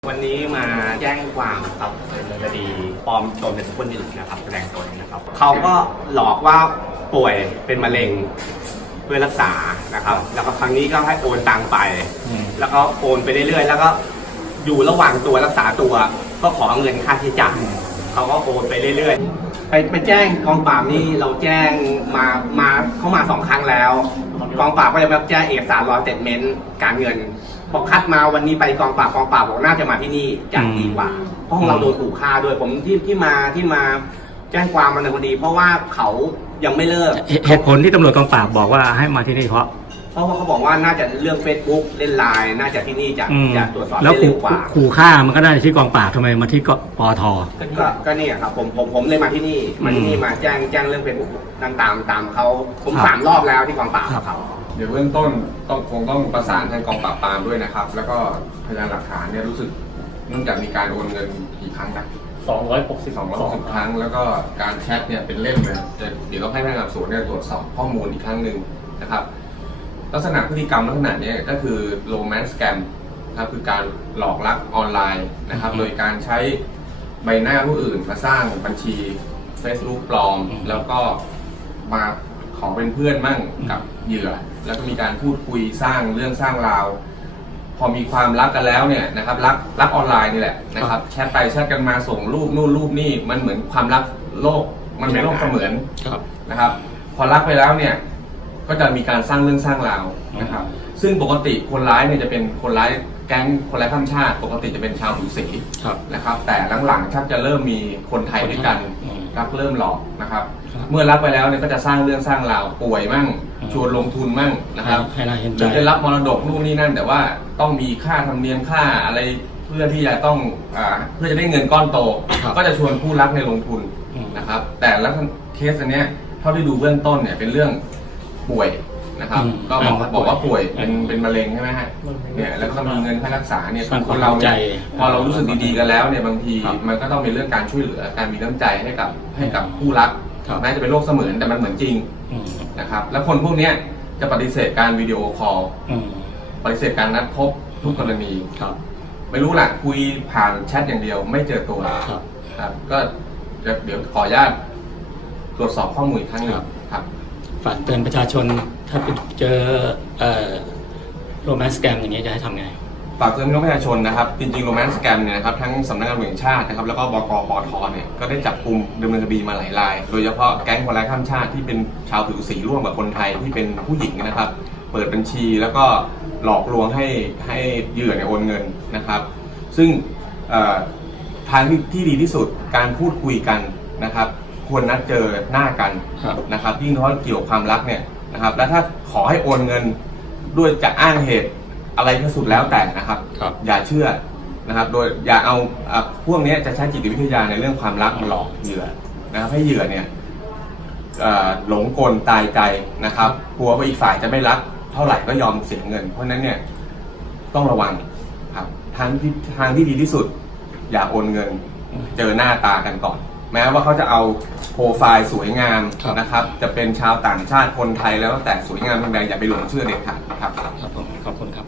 วันนี้มาแจ้งความครับในคดีปลอมตนเป็นบุคคลอื่นนะครับแสดงตนนะครับเขาก็หลอกว่าป่วยเป็นมะเร็งเพื่อรักษานะครับแล้วก็ครั้งนี้ก็ให้โอนตังไปแล้วก็โอนไปเรื่อยๆแล้วก็อยู่ระหว่างตัวรักษาตัวก็ขอเงินค่าใช้จ่ายเขาก็โอนไปเรื่อยๆไปแจ้งกองปราบนี่เราแจ้งเข้ามา2 ครั้งแล้วกองปราบก็จะมาแจ้งเอกสารรอสเตทเมนต์การเงินพอคัดมาวันนี้ไปกองปราบบอกน่าจะมาที่นี่จะดีกว่าเพราะเราโดนขู่ฆ่าด้วยผมที่มาแจ้งความมันในคดีเพราะว่าเขายังไม่เลิกเหตุผลที่ตำรวจกองปราบบอกว่าให้มาที่นี่เพราะว่าเขาบอกว่าน่าจะเรื่อง Facebook เล่นไลน์น่าจะที่นี่จะตรวจสอบได้เร็วกว่าขู่ฆ่ามันก็ได้ที่กองปราบทำไมมาที่ปอทก็นี่ครับผมเลยมาที่นี่มาแจ้งเรื่อง Facebook ตามเขาผม3 รอบแล้วที่กองปราบเขาเดี๋ยวเบื้องต้นคงต้องประสานทางกองปราบปรามด้วยนะครับแล้วก็พยานหลักฐานเนี่ยรู้สึกเนื่องจากมีการโอนเงินกี่ครั้งนะ260 ครั้งแล้วก็การแชทเนี่ยเป็นเล่มเลยเดี๋ยวต้องให้พนักงานสอบสวนเนี่ยตรวจสอบข้อมูลอีกครั้งหนึ่งนะครับลักษณะพฤติกรรมลักษณะนี้ก็คือ romance scam ครับคือการหลอกลักออนไลน์นะครับโดยการใช้ใบหน้าผู้อื่นมาสร้างบัญชี Facebook ปลอมแล้วก็มาขอเป็นเพื่อนมั่งกับเหยื่อแล้วก็มีการพูดคุยสร้างเรื่องสร้างราวพอมีความรักกันแล้วเนี่ยนะครับรักออนไลน์นี่แหละนะครับแชทไปแชทกันมาส่งรูปนู่นรูปนี่มันเหมือนความรักโลกมันเป็นโลกเสมือนนะครับพอรักไปแล้วเนี่ยก็จะมีการสร้างเรื่องสร้างราวนะครับซึ่งปกติคนร้ายเนี่ยจะเป็นคนร้ายแก๊งคนร้ายข้ามชาติปกติจะเป็นชาวผิวสีนะครับแต่หลังๆชักจะเริ่มมีคนไทยด้วยกันรักเริ่มหลอกนะครับเมื่อรับไปแล้วเนี่ยก็จะสร้างเรื่องสร้างราวป่วยมั่งชวนลงทุนมั่งนะครับหรือได้รับมรดกนู่นนี่นั่นแต่ว่าต้องมีค่าธรรมเนียมค่าอะไรเพื่อที่จะต้องเพื่อจะได้เงินก้อนโตก็จะชวนผู้รักในลงทุนนะครับแต่แล้วเคสอันเนี้ยเท่าที่ดูเบื้องต้นเนี่ยเป็นเรื่องป่วยนะครับก็บอกว่าป่วยเป็นมะเร็งใช่ไหมฮะเนี่ยแล้วก็ต้องมีเงินค่ารักษาเนี่ยคนเราเนี่ยพอเรารู้สึกดีๆกันแล้วเนี่ยบางทีมันก็ต้องเป็นเรื่องการช่วยเหลือการมีน้ำใจให้กับผู้รักแม้จะเป็นโรคเสมือนแต่มันเหมือนจริงนะครับแล้วคนพวกนี้จะปฏิเสธการวิดีโอคอลปฏิเสธการนัดพบทุกกรณีไม่รู้แหละคุยผ่านแชทอย่างเดียวไม่เจอตัวครับก็เดี๋ยวขออนุญาตตรวจสอบข้อมูลอีกครั้งหนึ่งครับฝากเตือนประชาชนถ้าเจอโรแมนต์สแกมอย่างนี้จะให้ทำไงฝากเตือนพี่น้องประชาชนนะครับจริงๆโรแมนต์สแกมเนี่ยนะครับทั้งสำนักงานตำรวจแห่งชาตินะครับแล้วก็บก.ปท.เนี่ยก็ได้จับกุมดำเนินคดีมาหลายรายโดยเฉพาะแก๊งคนร้ายข้ามชาติที่เป็นชาวผิวสีร่วมกับคนไทยที่เป็นผู้หญิงนะครับเปิดบัญชีแล้วก็หลอกลวงให้เหยื่อเนี่ยโอนเงินนะครับซึ่งทางที่ดีที่สุดการพูดคุยกันนะครับควรนัดเจอหน้ากันนะครับยิ่งเพราะเกี่ยวความรักเนี่ยนะครับและถ้าขอให้โอนเงินด้วยจะอ้างเหตุอะไรก็สุดแล้วแต่นะครับอย่าเชื่อนะครับโดยอย่าเอาพวกนี้จะใช้จิตวิทยาในเรื่องความรักมาหลอกเหยื่อนะครับให้เหยื่อเนี่ยหลงกลตายใจนะครับกลัวว่าอีกฝ่ายจะไม่รักเท่าไหร่ก็ยอมเสียเงินเพราะนั้นเนี่ยต้องระวังครับทางที่ดีที่สุดอย่าโอนเงินเจอหน้าตากันก่อนแม้ว่าเขาจะเอาโปรไฟล์สวยงามนะครับจะเป็นชาวต่างชาติคนไทยแล้วแต่สวยงามเป็นแดงอย่าไปหลงเชื่อเด็ดขาดครับขอบคุณครับ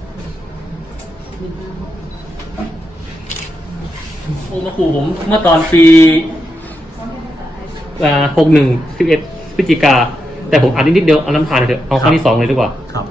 โอ้มาขู่ผมเมื่อตอนปี11 พฤศจิกาแต่ผมอ่านนิดเดียวเอาน้ำผ่านเถอะเอาครั้งที่2เลยดีกว่าครับ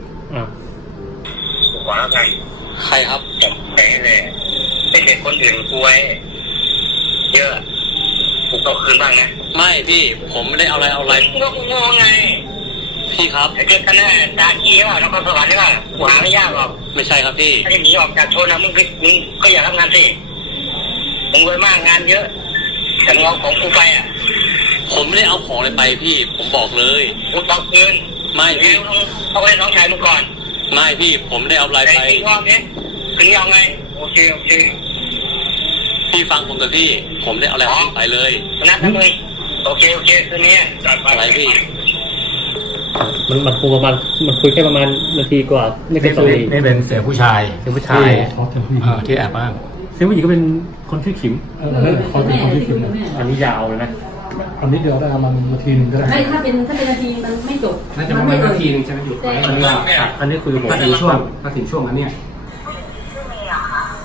ผมว่าไงใครครับผมไปเลยไม่เห็นคนอื่นกลัวเยอะผมเอาคืนบ้างนะไม่พี่ผมไม่ได้เอาอะไรกูก็งงไงพี่ครับไอ้เด็กกันน่ะตาขี้ว่านครสวรรค์ใช่ป่ะกูหาไม่ยากหรอกไม่ใช่ครับพี่ถ้าจะหนีออกจากชนนะมึงก็อย่าทำงานสิมึงรวยมากงานเยอะแต่มึงเอาของกูไปอ่ะผมไม่ได้เอาของอะไรไปพี่ผมบอกเลยกูต้องคืนไม่พี่ต้องเล่นน้องชายมึงก่อนไม่พี่ผมไม่ได้เอาอะไรไปไอ้รอบนี้คืนเอาไงโอเคพี่ฟังผมเถอะพี่ผมได้เอาอะไรไปเลยนัดกันเลยโอเคคืนนี้อะไรพี่มันคุยประมาณคุยแค่ประมาณนาทีกว่าไม่เกิน2 นาทีนี่เป็นเสียงผู้ชายที่แอบอ้างเสียงผู้หญิงก็เป็นคนชื่อขิมเขาเป็นคนชื่อขิมอันนี้ยาวเลยนะอันนี้เดียวได้ประมาณนาทีนึงก็ได้ไม่ถ้าเป็นนาทีมันไม่จบน่าจะประมาณนาทีนึงใช่ไหมอยู่อันนี้คุยกับผมถ้าถึงช่วงอันเนี้ย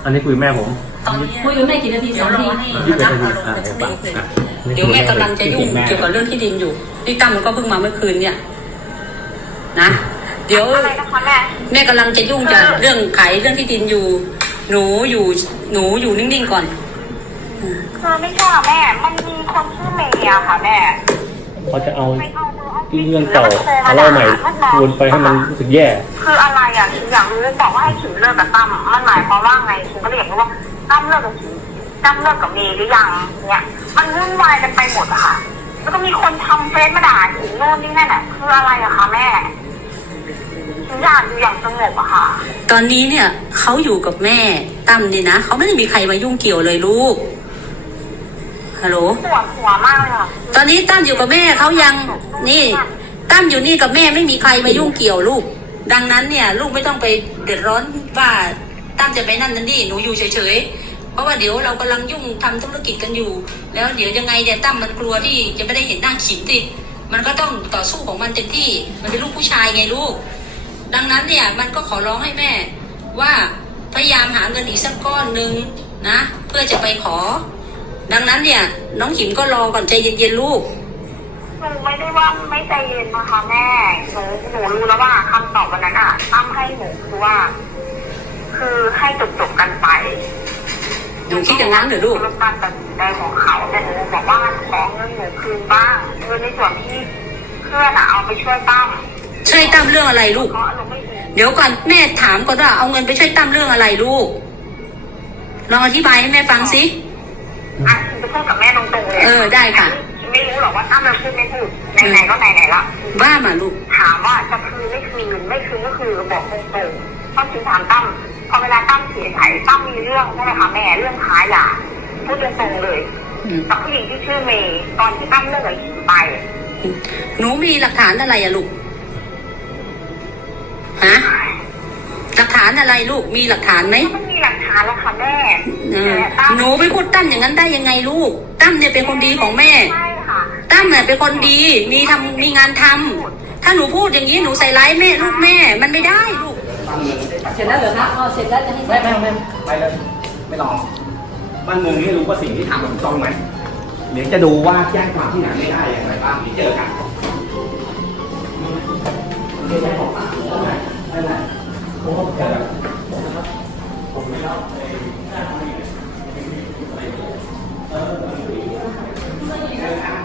อันนี้คุยแม่ผมตอนนี้คุยกับแม่กี่นาทีเดี๋ยวรอให้ยี่สิบระนางับทีอารมณ์กันสักนิดนึงนี่เดี๋ยวแม่กำลังจะยุ่งเกี่ยวกับเรื่องที่ดินอยู่พี่ตั้มมันก็เพิ่งมาเมื่อคืนเนี่ยนะเดี๋ยวอะไรนะคะแม่แม่กำลังจะยุ่งจะเรื่องขายเรื่องที่ดินอยู่ หนูอยู่นิ่งๆก่อนคือไม่ใช่ค่ะแม่ มันมีคนชื่อเมย์อะค่ะแม่เขาจะเอาไปเอามือเอาเรื่องเก่ามาเล่าใหม่วนไปให้มันรู้สึกแย่คืออะไรอะฉันอยากรู้บอกว่าให้ขิมเลิกกับตั้มมันหมายความว่าไงฉันก็เลยอยากรู้ว่าตั้มเลิกกับขิมตั้มเลิกกับเมย์หรือยังเนี่ยมันวุ่นวายกันไปหมดอะค่ะแล้วก็มีคนทำเฟซมาด่าขิมโน่นนี่นั่นอะคืออะไรอะคะแม่ฉันอยากอยู่อย่างสงบอะค่ะตอนนี้เนี่ยเขาอยู่กับแม่ตั้มนี่นะเขาไม่ได้มีใครมายุ่งเกี่ยวเลยลูกฮัลโหลปวดหัวมากเลยค่ะตอนนี้ตั้มอยู่กับแม่เขายังนี่ตั้มอยู่นี่กับแม่ไม่มีใครมายุ่งเกี่ยวลูก ดังนั้นเนี่ย ลูกไม่ต้องไปเดือดร้อนว่าตั้มจะไปนั่นนั่นนี่หนูอยู่เฉยๆเพราะว่าเดี๋ยวเรากำลังยุ่งทำธุรกิจกันอยู่ แล้วเดี๋ยวยังไงเนี่ยตั้มมันกลัวที่จะไม่ได้เห็นหน้าขิมติมันก็ต้องต่อสู้ของมันเต็มที่มันเป็นลูกผู้ชายไงลูก ดังนั้นเนี่ยมันก็ขอร้องให้แม่ว่าพยายามหาเงินอีกสักก้อนหนึ่งนะเพื่อจะไปขอ ดังนั้นเนี่ยน้องขิมก็รอก่อนใจเย็นๆลูกหนูไม่ได้ว่าไม่ใจเย็นนะคะแม่หนูรู้แล้วว่าคำตอบวันนั้นอ่ะตั้มให้หนูคือว่า คือให้จบกันไปหนูคิดอย่างนั้นเหรอลูกรับการตัดสินใจของเขาแต่หนูบอกว่าขอเงินหนูคืนบ้างเงินในส่วนที่เพื่อนอ่ะเอาไปช่วยตั้มช่วยตั้มเรื่องอะไรลูกเพราะหนูไม่รู้เดี๋ยวก่อนแม่ถามก่อนว่าเอาเงินไปช่วยตั้มเรื่องอะไรลูกลองอธิบายให้แม่ฟังสิอ่ะคุณจะพูดกับแม่ตรงๆเลยได้ค่ะไม่รู้หรอกว่าตั้มมันพูดไม่พูดไหนๆก็ไหนๆละว่ามาลูกถามว่าจะคืนไม่คืนไม่คืนก็คือบอกตรงๆต้องถึงถามตั้มพอเวลาตั้มเสียหายตั้มมีเรื่องใช่ไหมคะแม่เรื่องค้ายาพูดตรงๆเลยกับผู้หญิงที่ชื่อเมย์ตอนที่ตั้มเลิกกับขิมไปหนูมีหลักฐานอะไรอะลูกฮะหลักฐานอะไรลูกมีหลักฐานไหมไม่มีหลักฐานแล้วค่ะแม่หนูไปพูดตั้มอย่างนั้นได้ยังไงลูกตั้มเนี่ยเป็นคนดีของแม่ใช่ค่ะตั้มเนี่ยเป็นคนดีมีงานทำถ้าหนูพูดอย่างนี้หนูใส่ร้ายแม่ลูกแม่มันไม่ได้ลูกเสร็จแล้วเหรอคะอ๋อเสร็จแล้วจะให้ไม่ไปเลยไม่รอบ้านเมืองนี่รู้ว่าสิ่งที่ทำถูกต้องไหมเดี๋ยวจะดูว่าแจ้งความที่ไหนไม่ได้อย่างไรบ้างเดี๋ยวเจอกัน